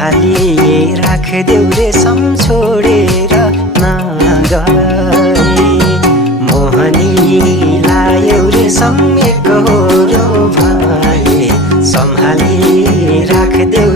सम्हाली राखदेऊ रेशम छोडेर नगए मोहनी लायौ रेशम एकहोरो भए सम्हाली राखदेऊ